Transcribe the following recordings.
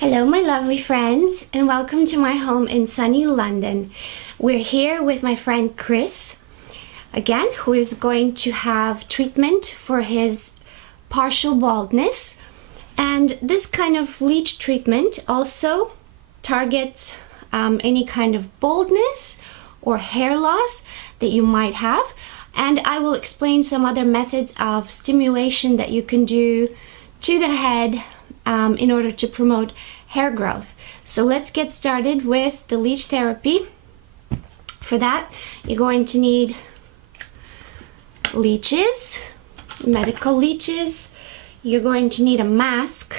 Hello my lovely friends, and welcome to my home in sunny London. We're here with my friend Chris, again, who is going to have treatment for his partial baldness. And this kind of leech treatment also targets any kind of baldness or hair loss that you might have. And I will explain some other methods of stimulation that you can do to the head in order to promote hair growth. So let's get started with the leech therapy. For that, you're going to need leeches, medical leeches. You're going to need a mask.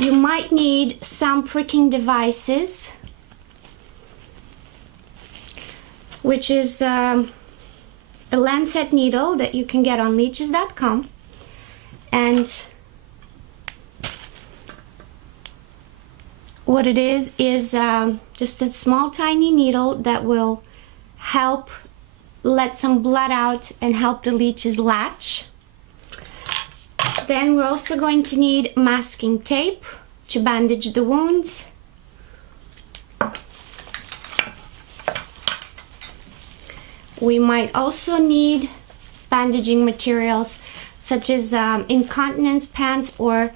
You might need some pricking devices, which is a lancet needle that you can get on leeches.com, and what it is just a small tiny needle that will help let some blood out and help the leeches latch. Then we're also going to need masking tape to bandage the wounds. We might also need bandaging materials such as incontinence pants or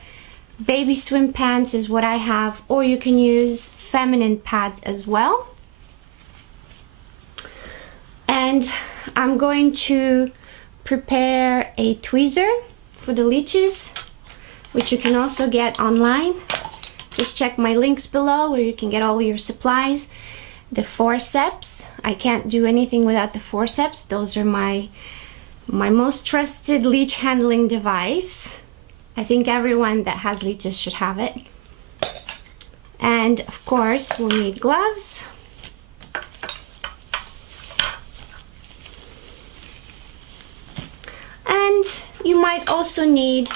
baby swim pants is what I have, or you can use feminine pads as well. And I'm going to prepare a tweezer for the leeches, which you can also get online. Just check my links below where you can get all your supplies. The forceps, I can't do anything without the forceps. Those are my most trusted leech handling device. I think everyone that has leeches should have it. And of course we'll need gloves. And you might also need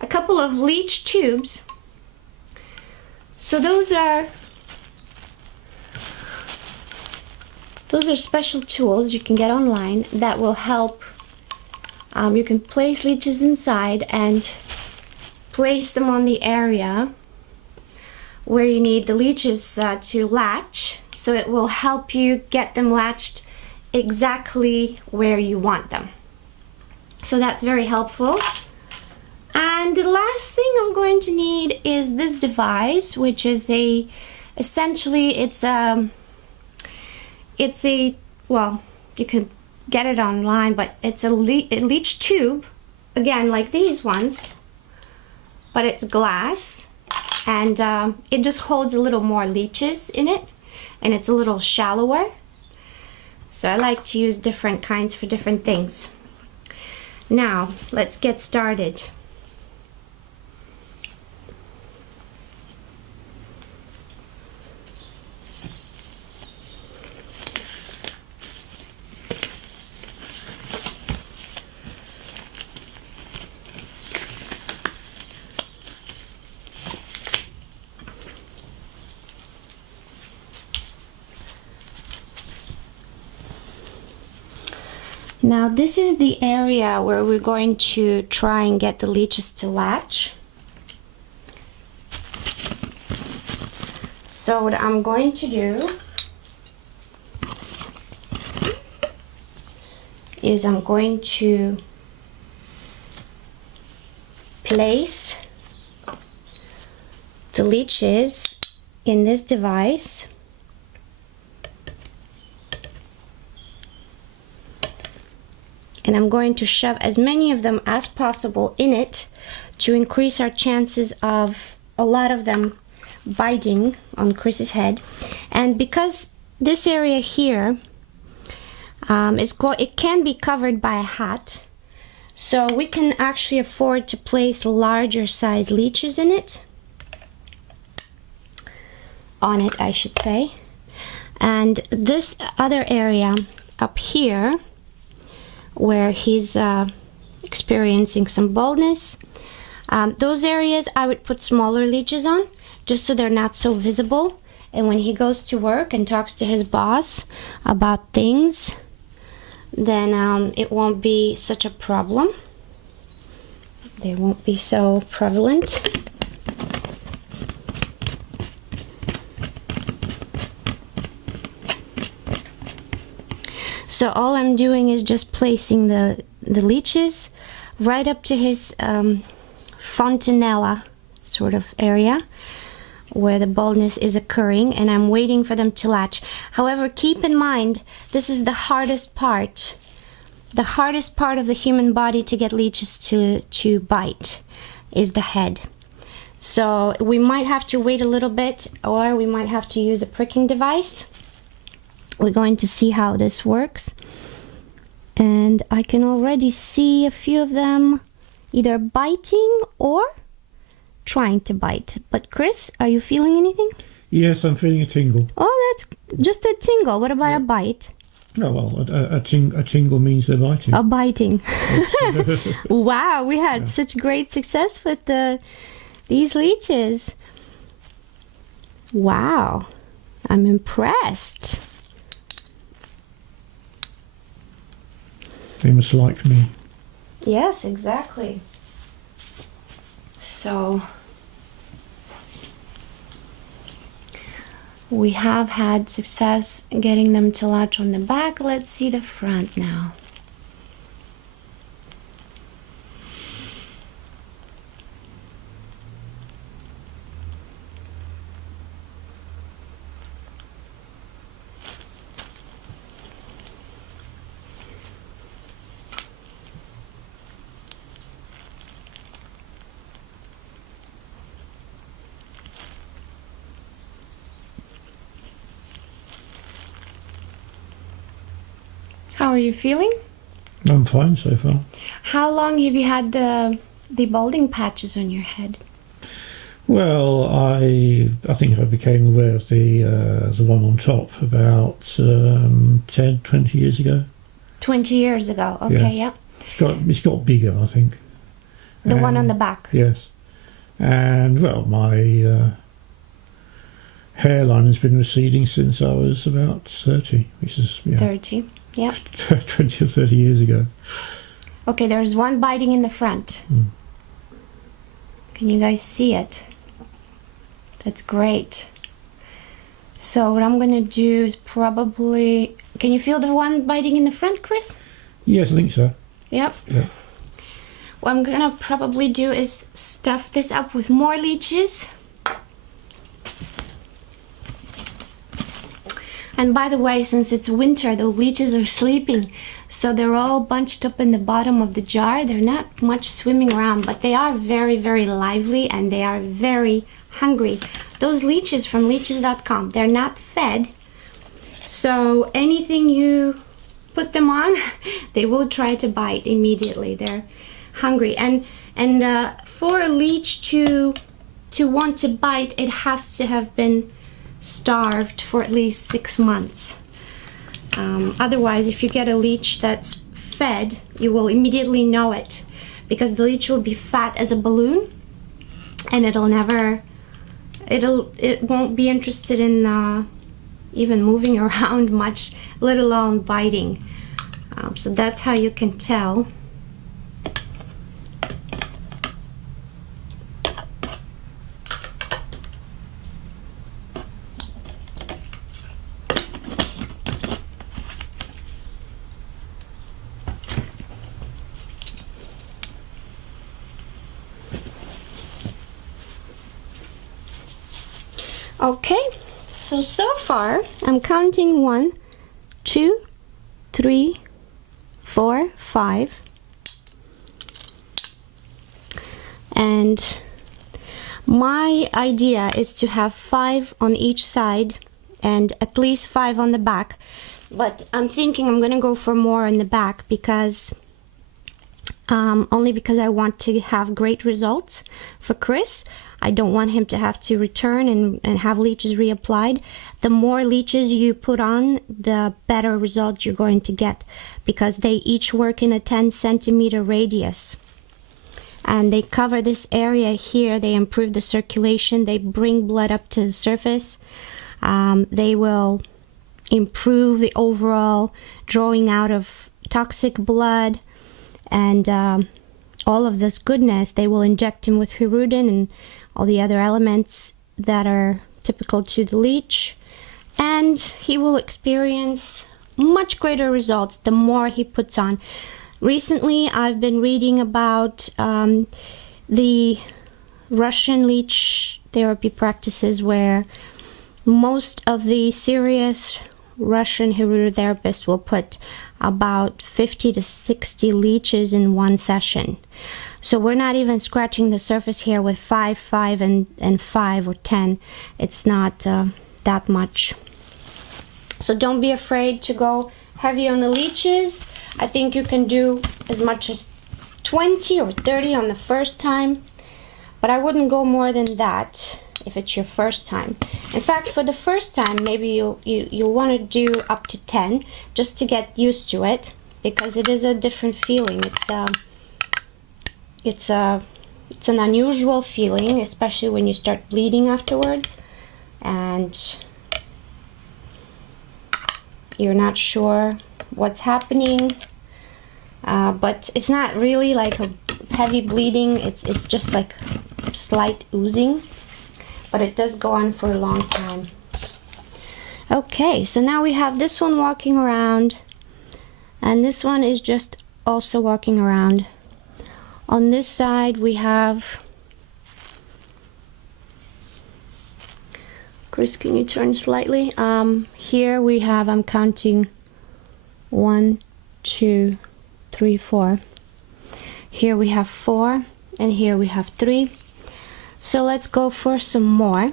a couple of leech tubes. So those are special tools you can get online that will help. You can place leeches inside and place them on the area where you need the leeches to latch, so it will help you get them latched exactly where you want them. So that's very helpful. And the last thing I'm going to need is this device, which is essentially it's a, well, you can get it online, but it's a leech tube, again like these ones, but it's glass, and it just holds a little more leeches in it, and it's a little shallower. So I like to use different kinds for different things. Now let's get started. Now this is the area where we're going to try and get the leeches to latch. So what I'm going to do is I'm going to place the leeches in this device. And I'm going to shove as many of them as possible in it to increase our chances of a lot of them biting on Chris's head. And because this area here it can be covered by a hat, so we can actually afford to place larger size leeches in it, on it I should say. And this other area up here, where he's experiencing some baldness, those areas I would put smaller leeches on, just so they're not so visible and when he goes to work and talks to his boss about things, then it won't be such a problem. They won't be so prevalent. So all I'm doing is just placing the leeches right up to his fontanella sort of area where the baldness is occurring, and I'm waiting for them to latch. However, keep in mind, this is the hardest part. The hardest part of the human body to get leeches to bite is the head. So we might have to wait a little bit, or we might have to use a pricking device. We're going to see how this works. And I can already see a few of them either biting or trying to bite. But Chris, are you feeling anything? Yes, I'm feeling a tingle. Oh, that's just a tingle. What about a bite? No, well, a tingle means they're biting. A biting. Wow, we had such great success with these leeches. Wow, I'm impressed. They must like me. Yes, exactly. So we have had success getting them to latch on the back. Let's see the front now. How are you feeling? I'm fine so far. How long have you had the balding patches on your head? Well, I think I became aware of the one on top about 10, 20 years ago. 20 years ago. Okay, yeah. It's got bigger, I think. The one on the back. Yes. And well, my hairline has been receding since I was about 30, which is 30. Yeah. 20 or 30 years ago. Okay, there's one biting in the front. Can you guys see it? That's great. So what I'm going to do is probably... Can you feel the one biting in the front, Chris? Yes, I think so. Yep. Yeah. What I'm going to probably do is stuff this up with more leeches. And by the way, since it's winter, the leeches are sleeping, so they're all bunched up in the bottom of the jar. They're not much swimming around, but they are very, very lively, and they are very hungry. Those leeches from leeches.com, they're not fed, so anything you put them on, they will try to bite immediately. They're hungry, and for a leech to want to bite, it has to have been starved for at least 6 months. Otherwise, if you get a leech that's fed, you will immediately know it, because the leech will be fat as a balloon, and it won't be interested in even moving around much, let alone biting. So that's how you can tell. Okay, so far I'm counting 1, 2, 3, 4, 5, and my idea is to have 5 on each side and at least 5 on the back, but I'm thinking I'm gonna go for more on the back because only because I want to have great results for Chris. I don't want him to have to return and have leeches reapplied. The more leeches you put on, the better results you're going to get, because they each work in a 10 centimeter radius. And they cover this area here, they improve the circulation, they bring blood up to the surface. They will improve the overall drawing out of toxic blood and all of this goodness. They will inject him with Hirudo and all the other elements that are typical to the leech, and he will experience much greater results the more he puts on. Recently, I've been reading about the Russian leech therapy practices where most of the serious Russian Hirudo therapists will put about 50 to 60 leeches in one session. So we're not even scratching the surface here with 5, 5, and 5 or 10. It's not that much. So don't be afraid to go heavy on the leeches. I think you can do as much as 20 or 30 on the first time, but I wouldn't go more than that if it's your first time. In fact, for the first time, maybe you'll want to do up to 10 just to get used to it, because it is a different feeling. It's an unusual feeling, especially when you start bleeding afterwards and you're not sure what's happening. But it's not really like a heavy bleeding. It's just like slight oozing, but it does go on for a long time. Okay, so now we have this one walking around, and this one is just also walking around. On this side we have, Chris, can you turn slightly? Here we have, I'm counting 1, 2, 3, 4. Here we have 4, and here we have 3. So let's go for some more.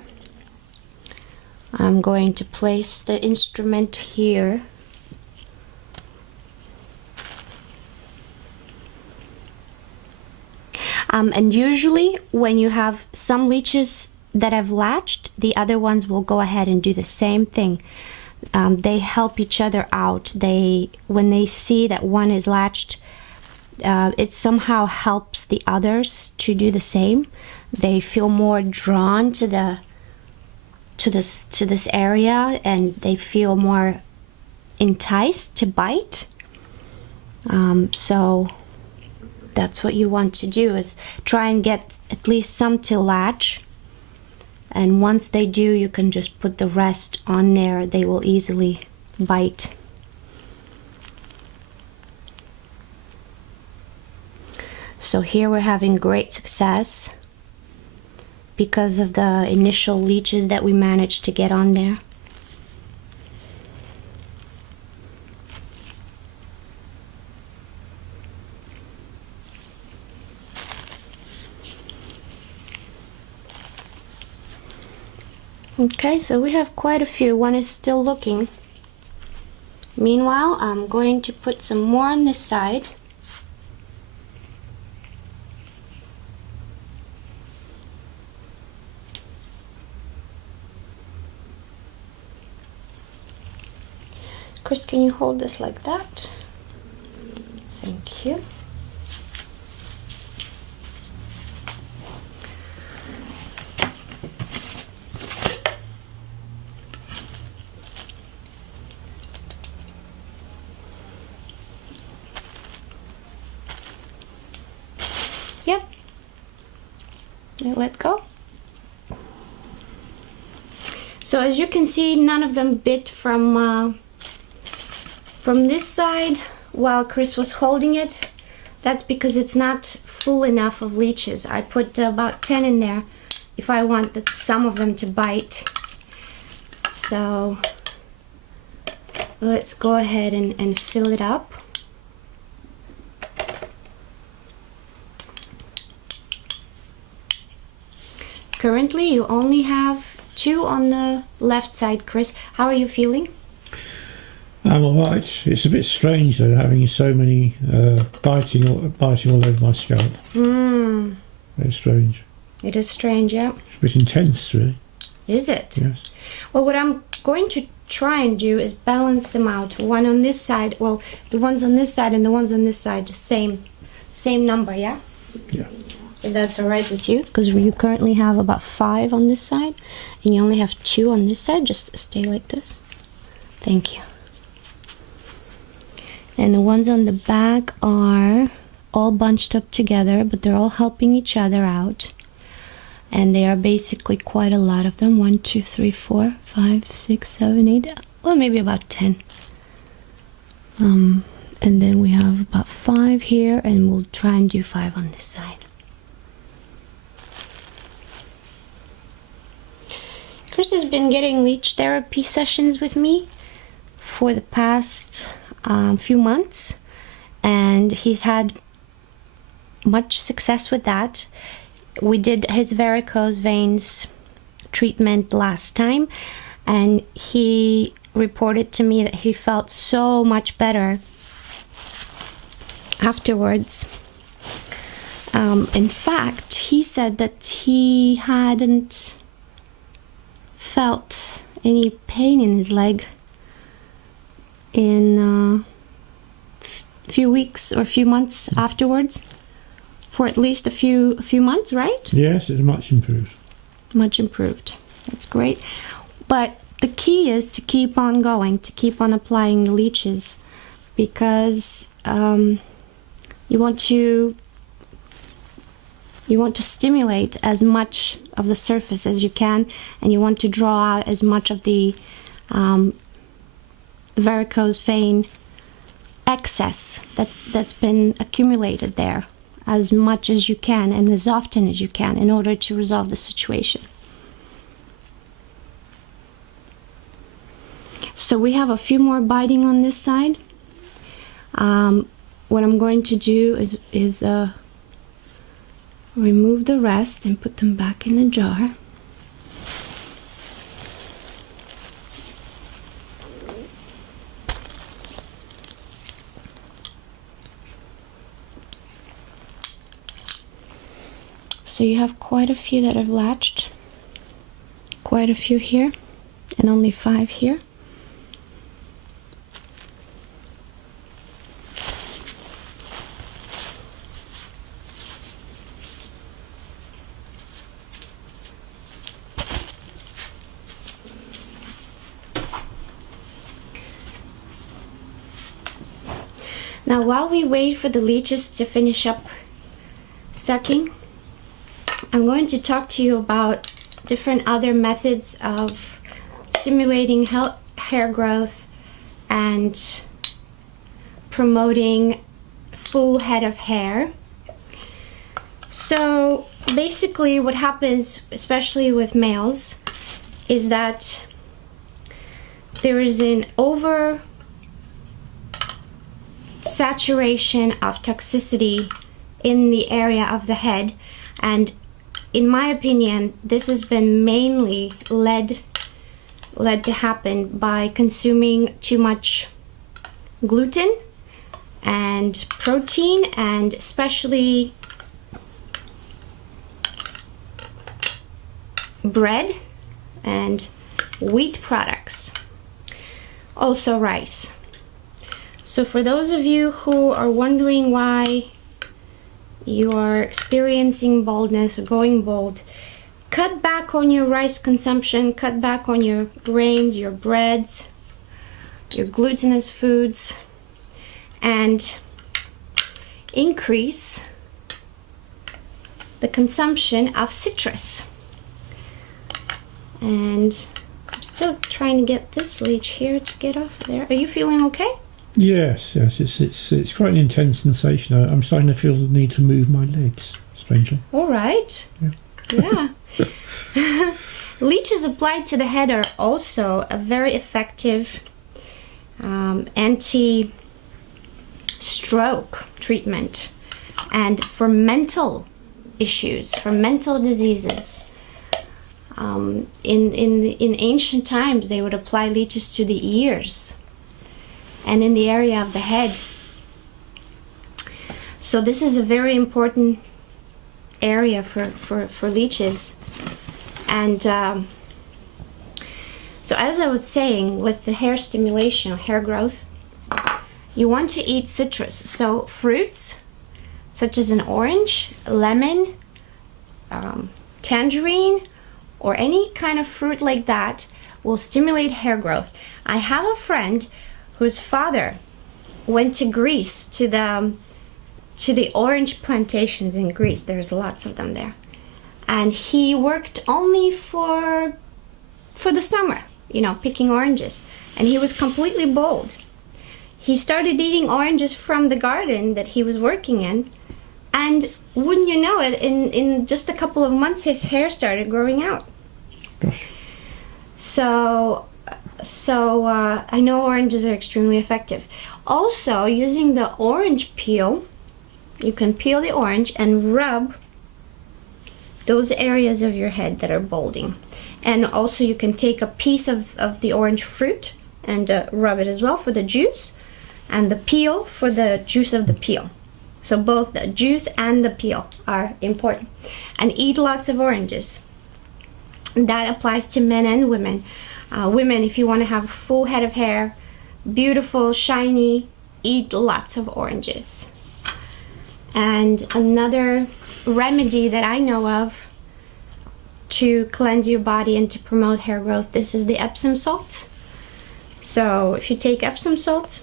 I'm going to place the instrument here. And usually when you have some leeches that have latched, the other ones will go ahead and do the same thing. They help each other out. When they see that one is latched, it somehow helps the others to do the same. They feel more drawn to this area, and they feel more enticed to bite. So that's what you want to do, is try and get at least some to latch, and once they do, you can just put the rest on there. They will easily bite. So here we're having great success because of the initial leeches that we managed to get on there. Okay, so we have quite a few. One is still looking. Meanwhile, I'm going to put some more on this side. Chris, can you hold this like that? Thank you. Yep. Let go. So as you can see, none of them bit from this side while Chris was holding it. That's because it's not full enough of leeches. I put about 10 in there if I want some of them to bite. So let's go ahead and fill it up. Currently you only have 2 on the left side, Chris. How are you feeling? I'm alright. It's a bit strange though, having so many biting all over my scalp. Very strange. It is strange, yeah. It's a bit intense, really. Is it? Yes. Well, what I'm going to try and do is balance them out. One on this side, well, the ones on this side and the ones on this side, same number, yeah? Yeah. if that's all right with you, because you currently have about 5 on this side and you only have 2 on this side. Just stay like this. Thank you. And the ones on the back are all bunched up together, but they're all helping each other out. And they are basically quite a lot of them. 1, 2, 3, 4, 5, 6, 7, 8, well, maybe about 10. And then we have about 5 here, and we'll try and do 5 on this side. Chris has been getting leech therapy sessions with me for the past few months, and he's had much success with that. We did his varicose veins treatment last time, and he reported to me that he felt so much better afterwards. In fact, he said that he hadn't felt any pain in his leg in a few weeks or a few months afterwards, for at least a few months, right? Yes, it's much improved. Much improved. That's great. But the key is to keep on going, to keep on applying the leeches, because you want to stimulate as much of the surface as you can, and you want to draw out as much of the varicose vein excess that's been accumulated there, as much as you can and as often as you can, in order to resolve the situation. So we have a few more biting on this side. What I'm going to do is remove the rest and put them back in the jar. So you have quite a few that have latched, quite a few here, and only 5 here. Now, while we wait for the leeches to finish up sucking, I'm going to talk to you about different other methods of stimulating hair growth and promoting full head of hair. So basically what happens, especially with males, is that there is an saturation of toxicity in the area of the head, and in my opinion this has been mainly led to happen by consuming too much gluten and protein, and especially bread and wheat products, also rice. So for those of you who are wondering why you are experiencing baldness or going bald, cut back on your rice consumption, cut back on your grains, your breads, your glutinous foods, and increase the consumption of citrus. And I'm still trying to get this leech here to get off there. Are you feeling okay? Yes, it's quite an intense sensation. I'm starting to feel the need to move my legs, strangely. All right. Yeah. Leeches applied to the head are also a very effective anti-stroke treatment, and for mental issues, for mental diseases. In ancient times, they would apply leeches to the ears and in the area of the head. So this is a very important area for leeches. And so as I was saying, with the hair stimulation or hair growth, you want to eat citrus. So fruits such as an orange, lemon, tangerine or any kind of fruit like that will stimulate hair growth. I have a friend whose father went to Greece to the orange plantations in Greece. There's lots of them there. And he worked only for the summer, you know, picking oranges. And he was completely bald. He started eating oranges from the garden that he was working in, and wouldn't you know it, in just a couple of months his hair started growing out. Gosh. So I know oranges are extremely effective. Also, using the orange peel, you can peel the orange and rub those areas of your head that are balding. And also you can take a piece of the orange fruit and rub it as well for the juice, and the peel for the juice of the peel. So both the juice and the peel are important. And eat lots of oranges. That applies to men and women. Women, if you want to have a full head of hair, beautiful, shiny, eat lots of oranges. And another remedy that I know of to cleanse your body and to promote hair growth, this is the Epsom salt. So if you take Epsom salt,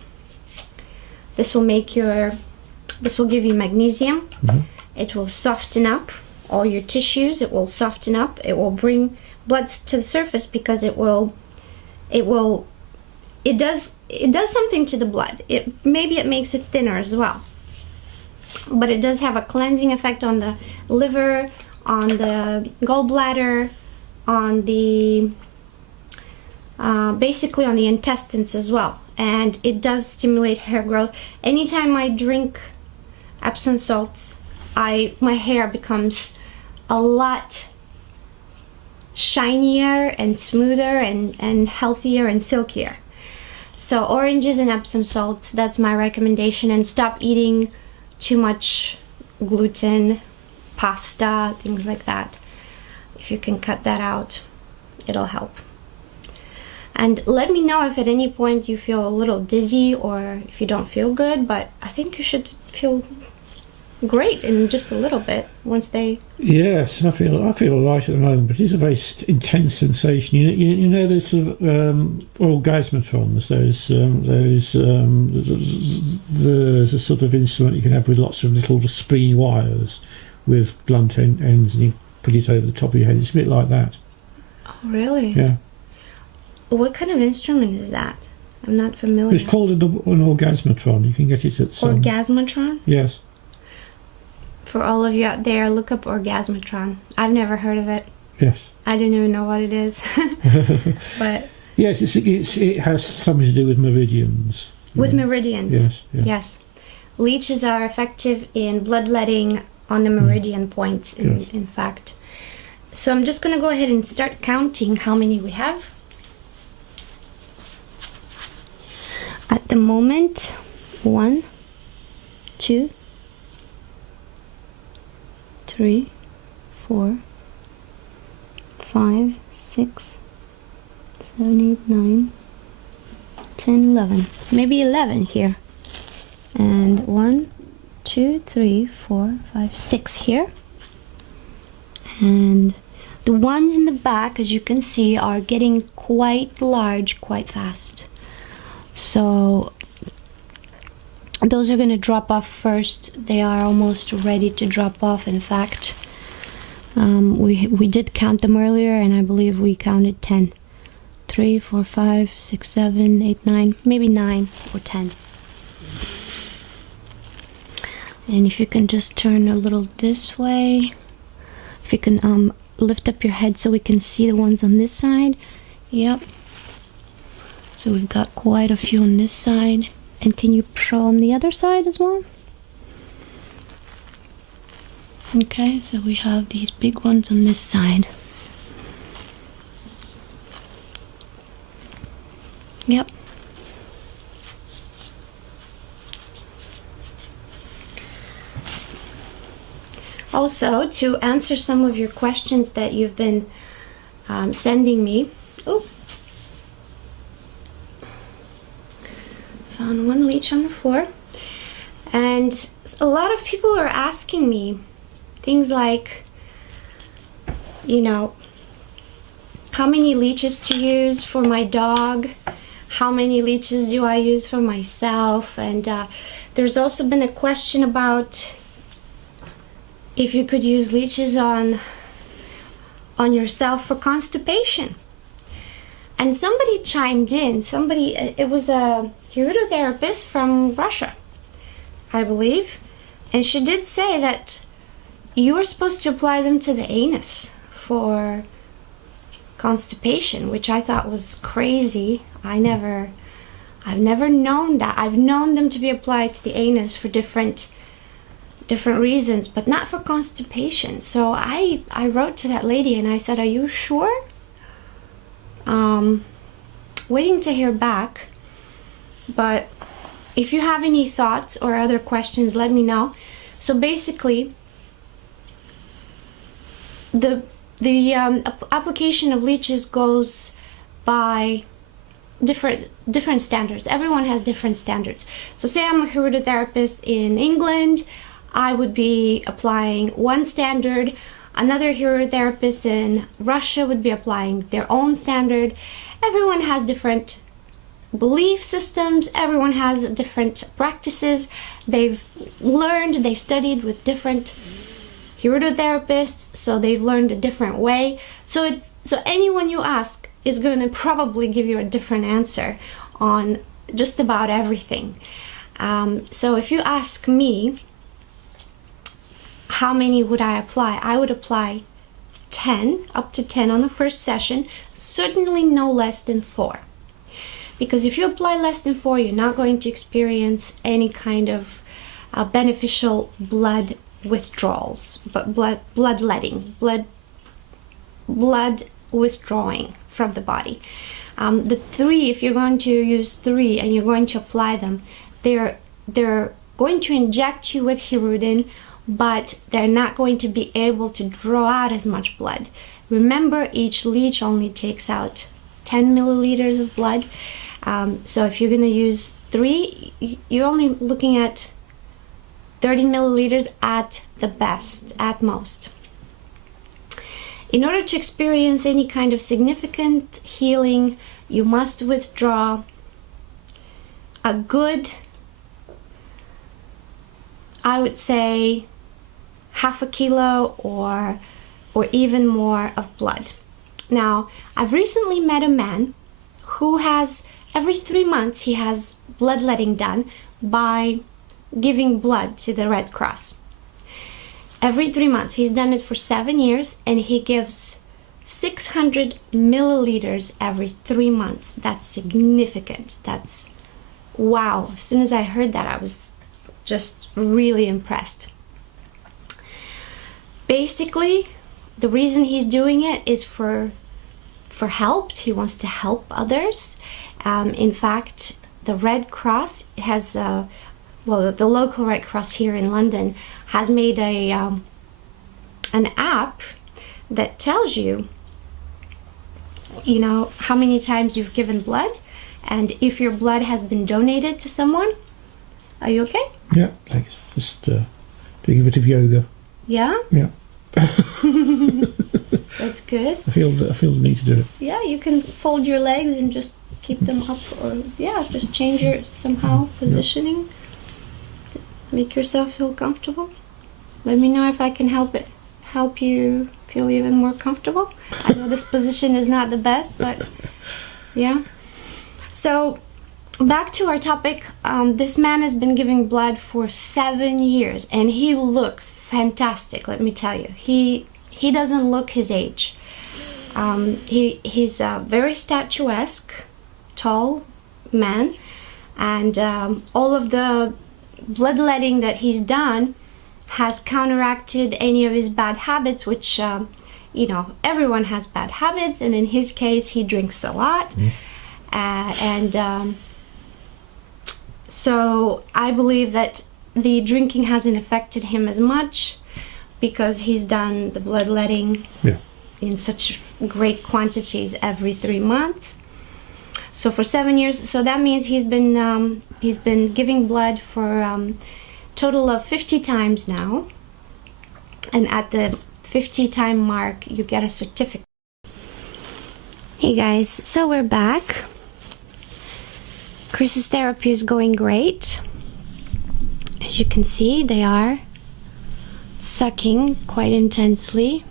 this will give you magnesium. Mm-hmm. It will soften up all your tissues. It will soften up. It will bring blood to the surface because it does something to the blood. Maybe it makes it thinner as well. But it does have a cleansing effect on the liver, on the gallbladder, on the basically on the intestines as well. And it does stimulate hair growth. Anytime I drink Epsom salts, my hair becomes a lot shinier and smoother and healthier and silkier. So oranges and Epsom salts, that's my recommendation. And stop eating too much gluten, pasta, things like that. If you can cut that out, it'll help. And let me know if at any point you feel a little dizzy or if you don't feel good, but I think you should feel great in just a little bit once they... Yes, I feel all right at the moment, but it's a very intense sensation. You know those sort of orgasmatrons, there's a sort of instrument you can have with lots of little spinny wires with blunt ends, and you put it over the top of your head. It's a bit like that. Oh, really? Yeah. What kind of instrument is that? I'm not familiar. It's called an orgasmatron. You can get it at some... Orgasmatron? Yes. For all of you out there, look up orgasmatron. I've never heard of it. Yes. I don't even know what it is. But yes, it has something to do with meridians. with meridians. Yes. Yeah. Yes. Leeches are effective in bloodletting on the meridian points, in fact. So I'm just going to go ahead and start counting how many we have. At the moment, 1, 2, 3, 4, 5, 6, 7, 8, 9, 10, 11. Maybe 11 here. And 1, 2, 3, 4, 5, 6 here. And the ones in the back, as you can see, are getting quite large quite fast. So those are going to drop off first. They are almost ready to drop off. In fact, we did count them earlier, and I believe we counted 10. 3, 4, 5, 6, 7, 8, 9, maybe 9 or 10. And if you can just turn a little this way, if you can lift up your head so we can see the ones on this side. Yep. So we've got quite a few on this side. And can you show on the other side as well? Okay, so we have these big ones on this side. Yep. Also, to answer some of your questions that you've been sending me. Oh, found one leech on the floor. And a lot of people are asking me things like, you know, how many leeches to use for my dog, how many leeches do I use for myself, and there's also been a question about if you could use leeches on yourself for constipation. And somebody chimed in, it was a Hirudo therapist from Russia, I believe, and she did say that you are supposed to apply them to the anus for constipation, which I thought was crazy. I've never known that. I've known them to be applied to the anus for different reasons, but not for constipation. So I wrote to that lady and I said, are you sure? Waiting to hear back, but if you have any thoughts or other questions, let me know. So basically, the application of leeches goes by different standards. Everyone has different standards. So say I'm a Hirudo therapist in England, I would be applying one standard. Another Hirudo therapist in Russia would be applying their own standard. Everyone has different belief systems, everyone has different practices. They've studied with different Hirudo therapists, so they've learned a different way. So anyone you ask is going to probably give you a different answer on just about everything. So if you ask me, how many would I apply? I would apply 10, up to 10 on the first session, certainly no less than 4. Because if you apply less than 4, you're not going to experience any kind of beneficial blood withdrawals, but blood withdrawing from the body. The 3, if you're going to use 3 and you're going to apply them, they're going to inject you with Hirudin, but they're not going to be able to draw out as much blood. Remember, each leech only takes out 10 milliliters of blood. So if you're going to use 3, you're only looking at 30 milliliters at the best, at most. In order to experience any kind of significant healing, you must withdraw a good, I would say, half a kilo or even more of blood. Now, I've recently met a man who has, every 3 months, he has bloodletting done by giving blood to the Red Cross. Every 3 months. He's done it for 7 years, and he gives 600 milliliters every 3 months. That's significant. That's wow. As soon as I heard that, I was just really impressed. Basically, the reason he's doing it is for help. He wants to help others. In fact, the Red Cross has, the local Red Cross here in London has made an app that tells you, how many times you've given blood, and if your blood has been donated to someone. Are you okay? Yeah, thanks. Just doing a bit of yoga. Yeah? Yeah. That's good. I feel the need to do it. Yeah, you can fold your legs and just keep them up, or just change your positioning. Just make yourself feel comfortable. Let me know if I can help you feel even more comfortable. I know this position is not the best, but yeah. So back to our topic. This man has been giving blood for 7 years, and he looks fantastic. Let me tell you, he doesn't look his age. He's a very statuesque, tall man, and all of the bloodletting that he's done has counteracted any of his bad habits, which everyone has bad habits, and in his case, he drinks a lot. So I believe that the drinking hasn't affected him as much because he's done the bloodletting in such great quantities every 3 months. So for 7 years, so that means he's been giving blood for total of 50 times now. And at the 50-time mark, you get a certificate. Hey guys, so we're back. Chris's therapy is going great. As you can see, they are sucking quite intensely.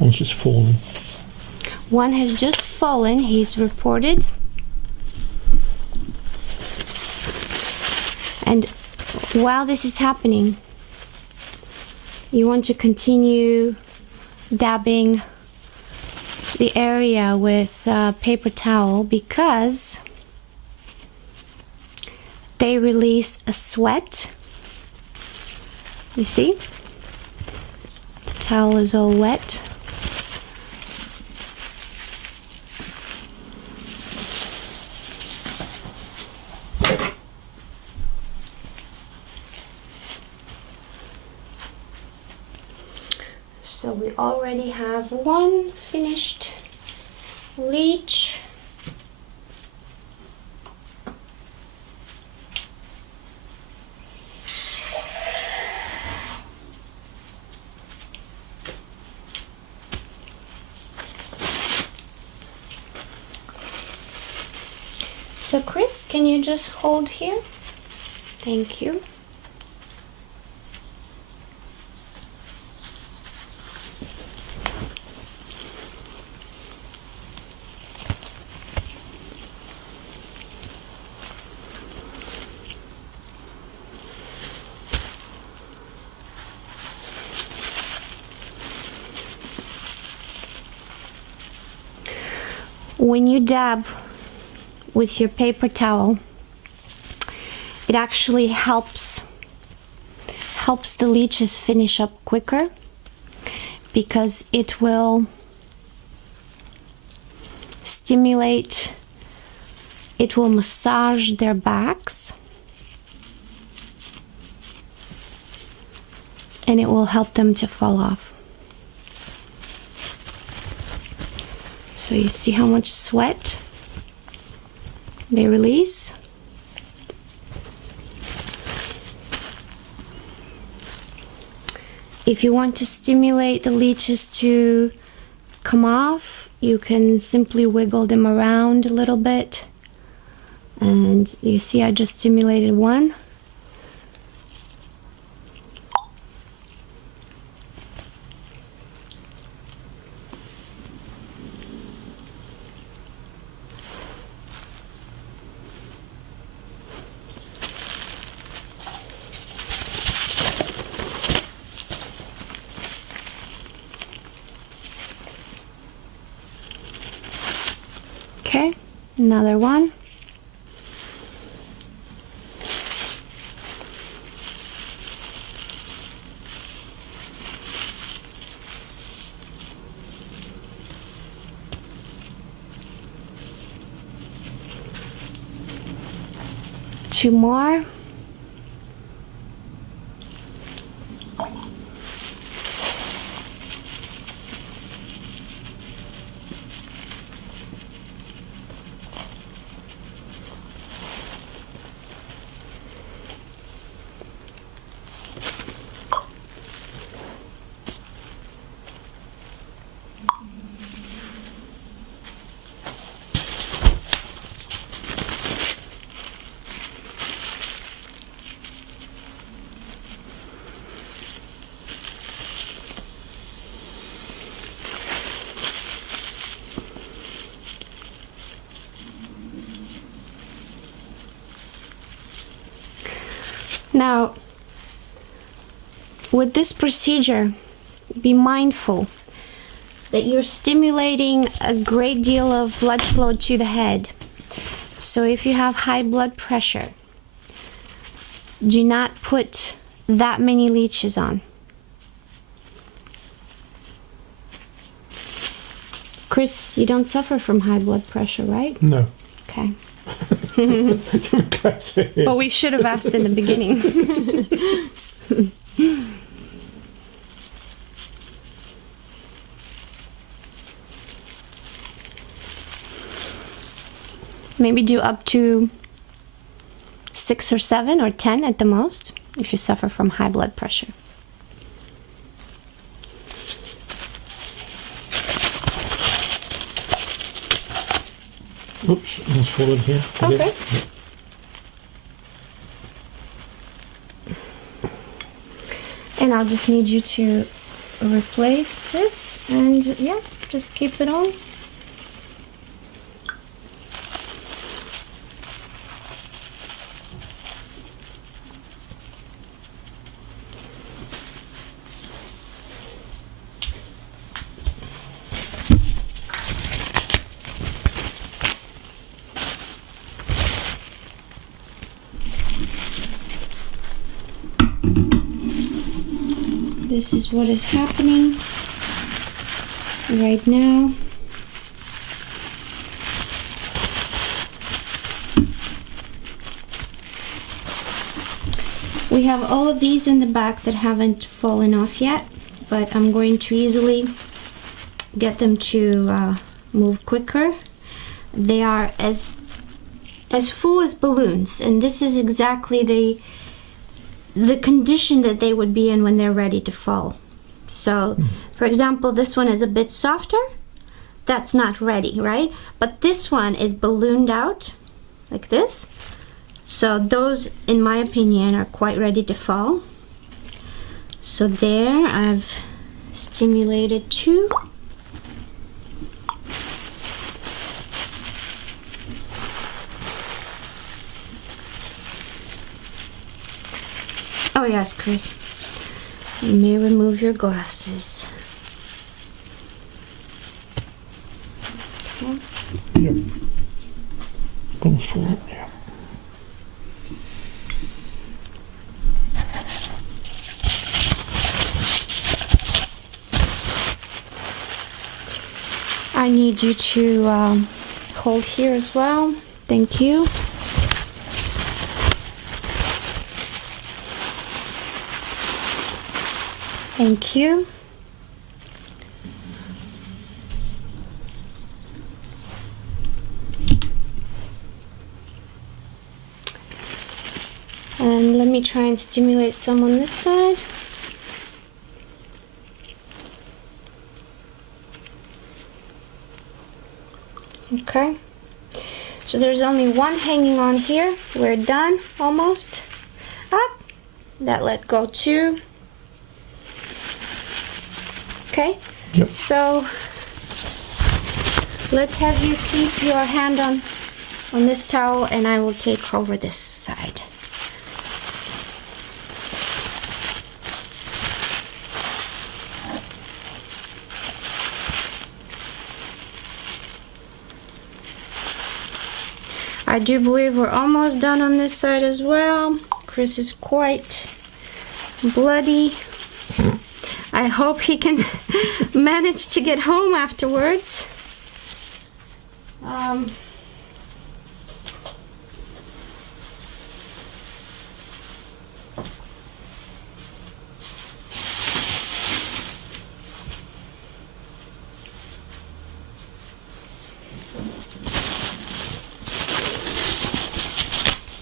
One's just fallen. One has just fallen, he's reported. And while this is happening, you want to continue dabbing the area with paper towel because they release a sweat. You see? The towel is all wet. So we already have one finished leech. So Chris, can you just hold here? Thank you. When you dab with your paper towel, it actually helps the leeches finish up quicker because it will stimulate, it will massage their backs, and it will help them to fall off. So you see how much sweat they release. If you want to stimulate the leeches to come off, you can simply wiggle them around a little bit. And you see I just stimulated one. Okay, another one. Two more. Now, with this procedure, be mindful that you're stimulating a great deal of blood flow to the head. So if you have high blood pressure, do not put that many leeches on. Chris, you don't suffer from high blood pressure, right? No. Okay. Glad to hear. Well, we should have asked in the beginning. Maybe do up to 6 or 7 or 10 at the most if you suffer from high blood pressure. Oops, almost fallen here. Okay. And I'll just need you to replace this, and yeah, just keep it on. This is what is happening right now. We have all of these in the back that haven't fallen off yet, but I'm going to easily get them to move quicker. They are as full as balloons, and this is exactly the condition that they would be in when they're ready to fall. So, for example, this one is a bit softer. That's not ready, right? But this one is ballooned out like this. So those, in my opinion, are quite ready to fall. So there, I've stimulated 2. Oh yes, Chris. You may remove your glasses. Okay. Yep. Almost fallen, yeah. I need you to hold here as well. Thank you. Thank you. And let me try and stimulate some on this side. Okay. So there's only one hanging on here. We're done, almost. Up. That let go too. Okay, yep. So let's have you keep your hand on this towel, and I will take over this side. I do believe we're almost done on this side as well. Chris is quite bloody. I hope he can manage to get home afterwards.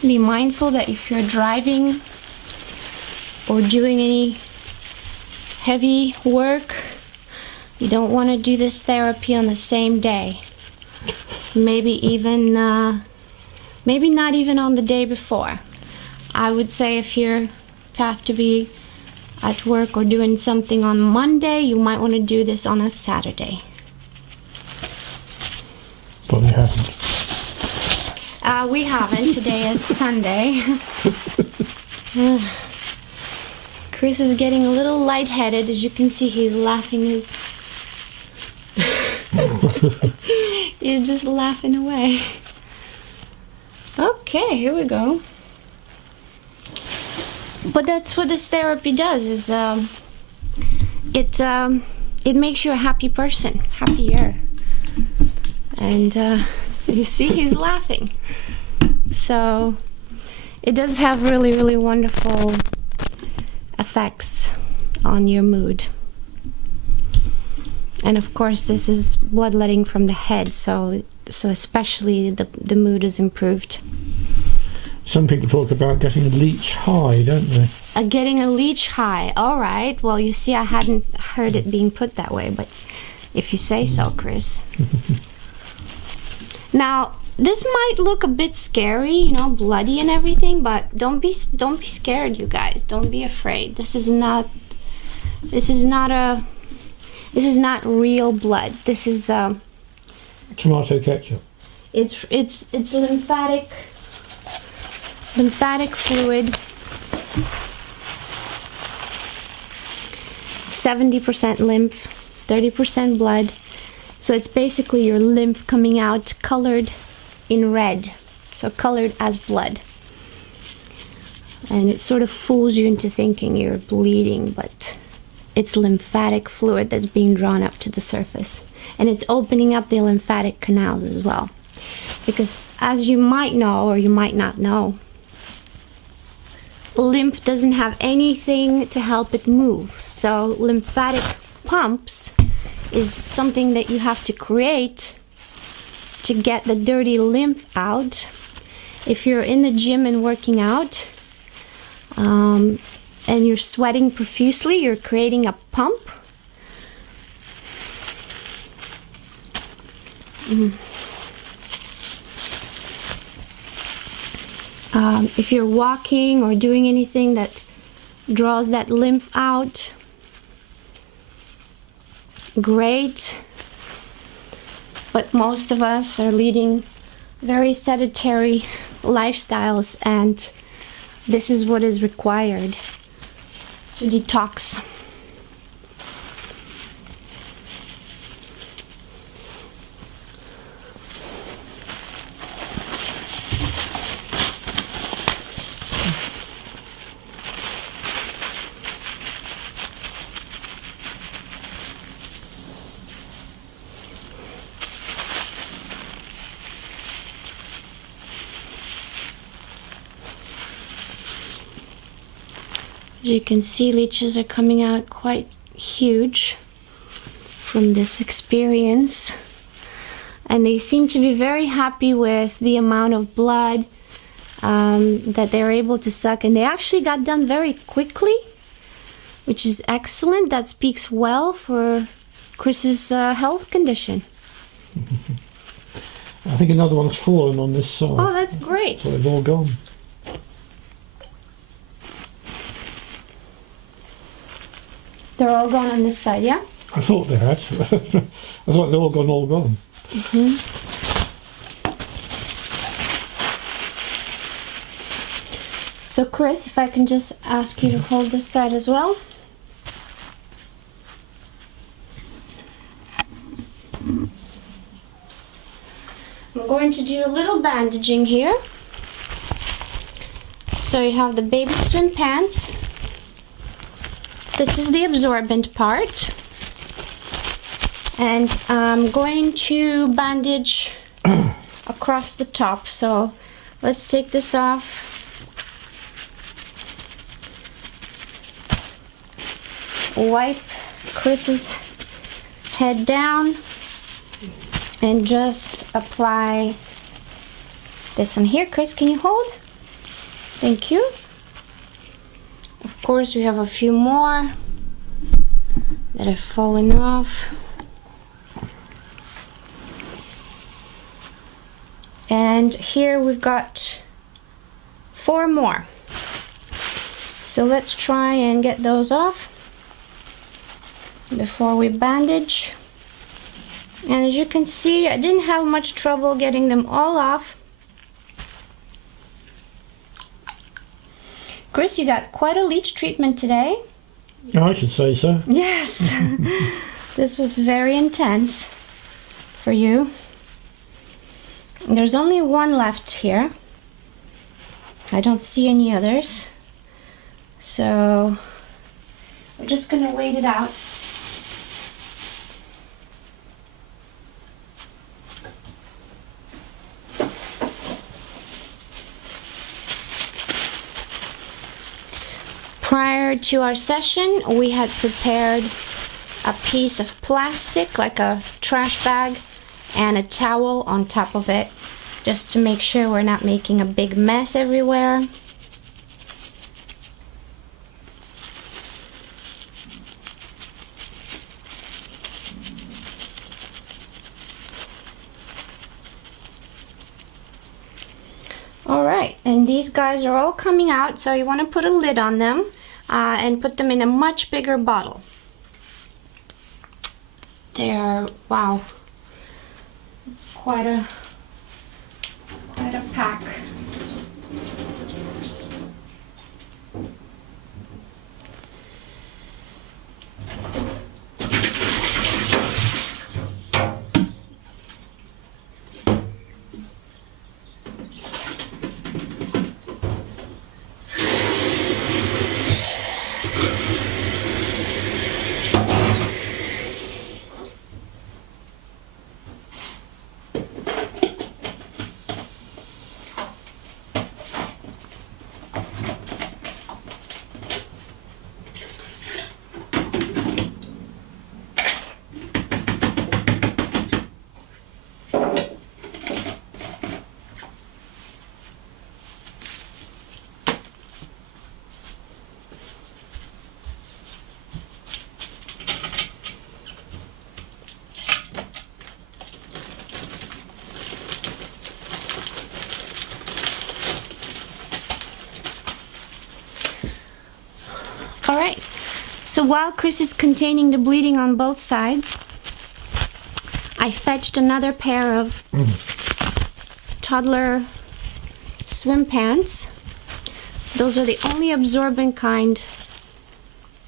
Be mindful that if you're driving or doing any heavy work, you don't want to do this therapy on the same day. Maybe not even on the day before. I would say if you have to be at work or doing something on Monday, you might want to do this on a Saturday. But we haven't. We haven't. Today is Sunday. Chris is getting a little lightheaded. As you can see, he's laughing he's just laughing away. Okay, here we go. But that's what this therapy does, is it makes you a happy person, happier. And you see, he's laughing. So it does have really, really wonderful effects on your mood. And of course, this is bloodletting from the head, so especially the mood is improved. Some people talk about getting a leech high, don't they? Getting a leech high. All right. Well, you see, I hadn't heard it being put that way, but if you say so, Chris. Now, this might look a bit scary, you know, bloody and everything, but don't be scared, you guys. Don't be afraid. This is not real blood. This is Tomato ketchup. it's lymphatic fluid. 70% lymph, 30% blood. So it's basically your lymph coming out colored in red, so colored as blood. And it sort of fools you into thinking you're bleeding, but it's lymphatic fluid that's being drawn up to the surface. And it's opening up the lymphatic canals as well. Because as you might know, or you might not know, lymph doesn't have anything to help it move. So lymphatic pumps is something that you have to create to get the dirty lymph out. If you're in the gym and working out, and you're sweating profusely, you're creating a pump. If you're walking or doing anything that draws that lymph out, great. But most of us are leading very sedentary lifestyles, and this is what is required to detox. As you can see, leeches are coming out quite huge from this experience, and they seem to be very happy with the amount of blood that they're able to suck, and they actually got done very quickly, which is excellent. That speaks well for Chris's health condition. I think another one's fallen on this side. Oh, that's great. So they've all gone. They're all gone on this side, yeah? I thought they had. I thought they'd all gone. Mm-hmm. So Chris, if I can just ask you to hold this side as well. I'm going to do a little bandaging here. So you have the baby swim pants. This is the absorbent part. And I'm going to bandage across the top. So let's take this off. Wipe Chris's head down and just apply this on here. Chris, can you hold? Thank you. Of course, we have a few more that have fallen off. And here we've got 4 more. So let's try and get those off before we bandage. And as you can see, I didn't have much trouble getting them all off. Chris, you got quite a leech treatment today. I should say so. Yes. This was very intense for you. There's only one left here. I don't see any others. So we're just going to wait it out. Prior to our session, we had prepared a piece of plastic, like a trash bag, and a towel on top of it, just to make sure we're not making a big mess everywhere. right, and these guys are all coming out, so you want to put a lid on them and put them in a much bigger bottle. They are, wow, it's quite a pack. Alright, so while Chris is containing the bleeding on both sides, I fetched another pair of toddler swim pants. Those are the only absorbent kind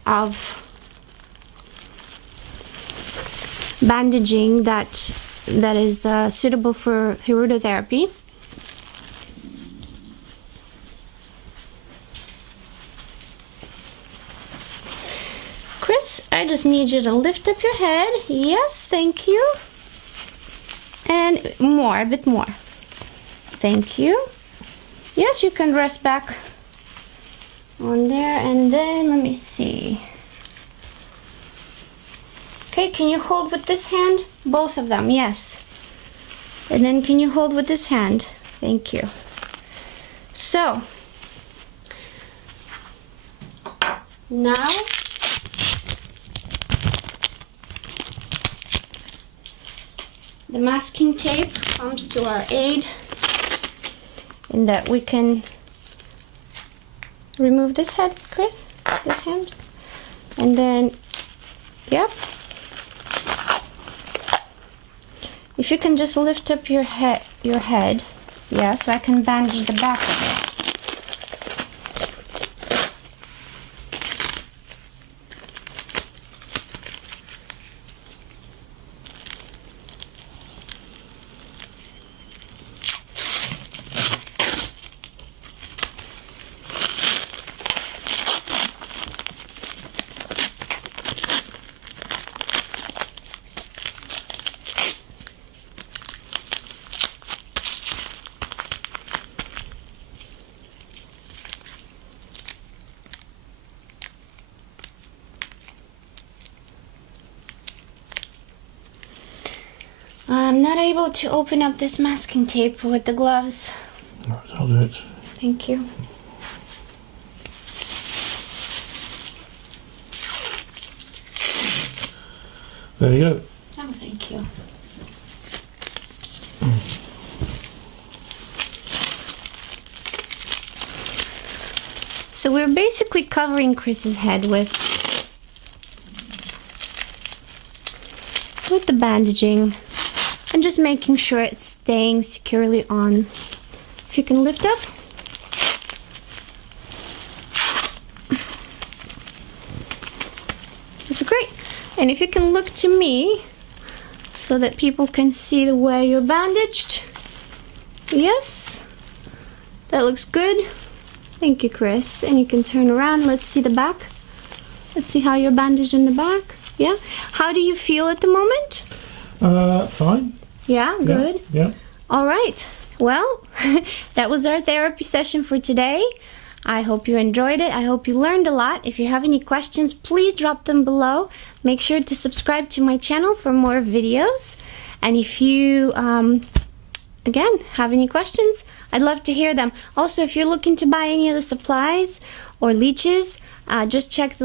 of bandaging that is suitable for Hirudo therapy. Chris, I just need you to lift up your head. Yes, thank you. And more, a bit more. Thank you. Yes, you can rest back on there, and then let me see. Okay, can you hold with this hand? Both of them, yes. And then can you hold with this hand? Thank you. So, now the masking tape comes to our aid in that we can remove this head, Chris, this hand, and then, yep. If you can just lift up your head, yeah, so I can bandage the back of it. I'm not able to open up this masking tape with the gloves. Right, I'll do it. Thank you. There you go. Oh, thank you. So we're basically covering Chris's head with the bandaging and just making sure it's staying securely on. If you can lift up. That's great. And if you can look to me so that people can see the way you're bandaged. Yes, that looks good. Thank you, Chris. And you can turn around. Let's see the back. Let's see how you're bandaged in the back. Yeah. How do you feel at the moment? Fine. Yeah, good. Yeah. All right. Well, that was our therapy session for today. I hope you enjoyed it. I hope you learned a lot. If you have any questions, please drop them below. Make sure to subscribe to my channel for more videos. And if you, again, have any questions, I'd love to hear them. Also, if you're looking to buy any of the supplies or leeches, just check the link